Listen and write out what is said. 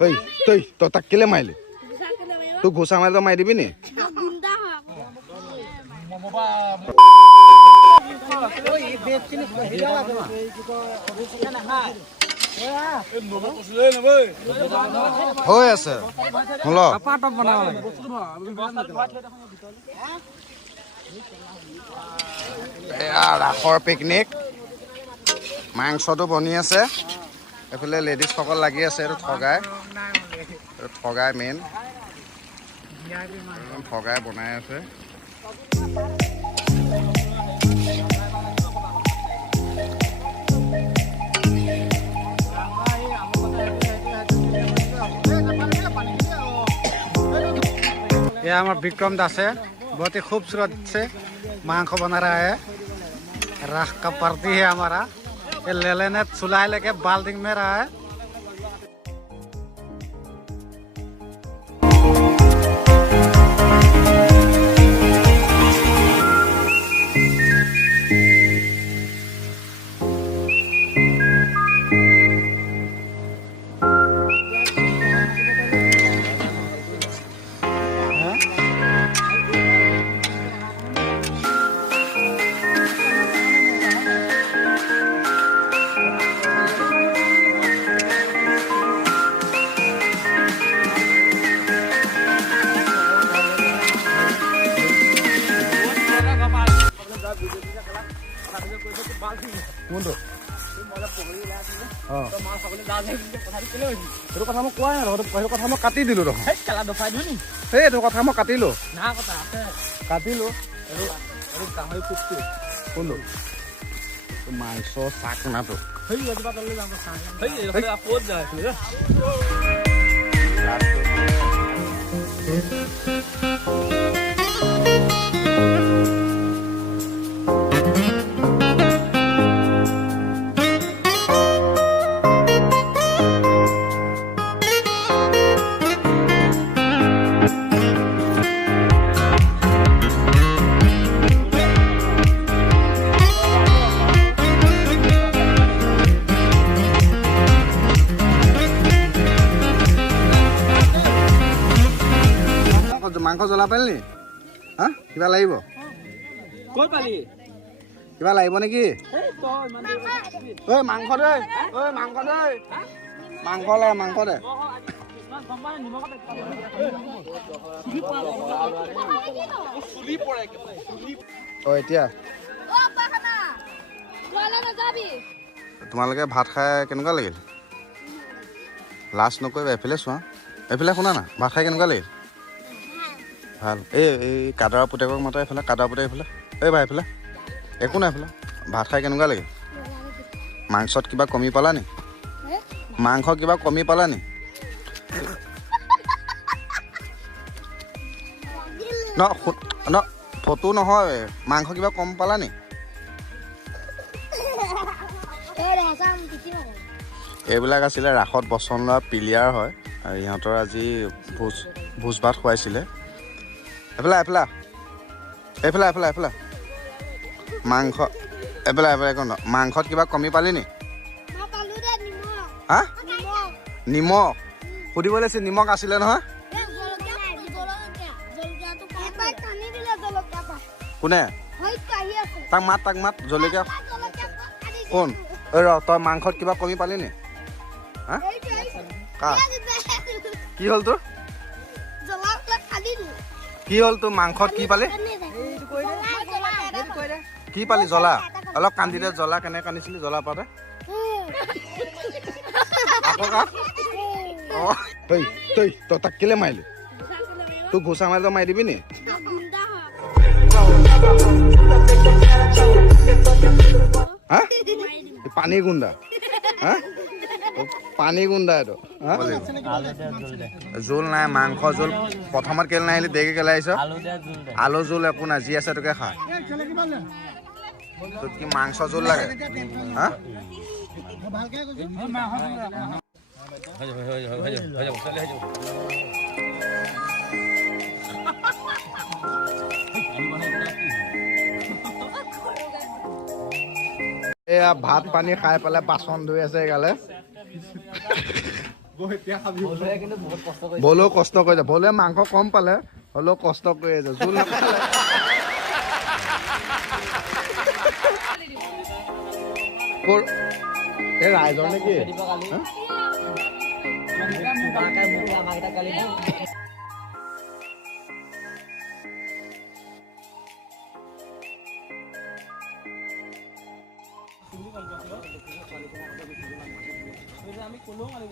তই তাক কেলে মাৰিলি? তোক ঘোচা মাৰি তই মাৰি দিবি নি? হৈ আছে ৰাসৰ পিকনিক মাংসটো বনি আছে। এইফালে লেডিজসকল লাগি আছে। এইটো ঠগাই মেইন ঠগাই বনাই আছে। ये हमारा विक्रम दास है, बहुत ही खूबसूरत से मांस बना रहा है। राख का पार्टी है हमारा। ये लेले ने चुल्हा लेके बाल्टी में रहा है। এইটো কথা মই কোৱাই নাই, সেইটো কথা মই কাটি দিলো দেখোন। সেইটো কথা মই কাটিলো কাটিলো। কোনটো মাংস চাকনাটো মাংস জ্বলা পালি নি? হা কিবা লাগিব? কিবা লাগিব নেকি? মাংস দে, মাংস দে, মাংস লাগে, মাংস দে। এতিয়া তোমালোকে ভাত খাই কেনেকুৱা লাগিল? লাজ নকৰিবা, এইফালে চোৱা, এইফালে শুনা না। ভাত খাই কেনেকুৱা লাগিল? ভাল। এই কাদৰা পুতেকক মাত্ৰ এইফালে, কাদৰা পুতেক এইফালে, ভাই এইফালে একো নাই। এইফালে ভাত খাই কেনেকুৱা লাগিল? মাংসত কিবা কমি পালা নি? মাংস কিবা কমি পালা নি? ন ফটো নহয়, মাংস কিবা কম পালা নি? এইবিলাক আছিলে ৰাসত বচন লোৱা প্লেয়াৰ হয়, আৰু ইহঁতৰ আজি ভোজ ভাত খুৱাইছিলে। এইফালে মাংস মাংসত কিবা কমি পালি নি? হা নিমখ সুধিব লাগিছিল, নিমখ আছিলে নহয়। কোনে? তাক মাত জলকীয়া কোন? তই মাংসত কিবা কমি পালি নি? হা কি হ'ল তোৰ? কি হ'ল তোৰ? মাংসত কি পালি? কি পালি? জ্বলা অলপ কান্দি দে। জ্বলা কেনেকে কান্দিছিলি? জ্বলা পাতে তই তাক কেলে মাৰিলি? তোক ঘোচা মাৰি তই মাৰি দিবি নি? হা পানী গুণ্ডা? হা পানী গুণ্ডা এইটো? জোল নাই, মাংস জোল। প্ৰথমত কেলে নাহিলি? দেৰিকে কেলে আহিছ? আলু জোল একো নাই, যি আছে তোকে খা। তোক কি মাংস জোল লাগে? হা এয়া ভাত পানী খাই পেলাই বাচন ধুই আছে এগালে। বলেও কষ্ট কৰিছে বলে মাংস কম পালে হ'লেও কষ্ট কৰি আছে জোল নাপালে এই ৰাইজৰ নেকি আমি ক'লেও মালিক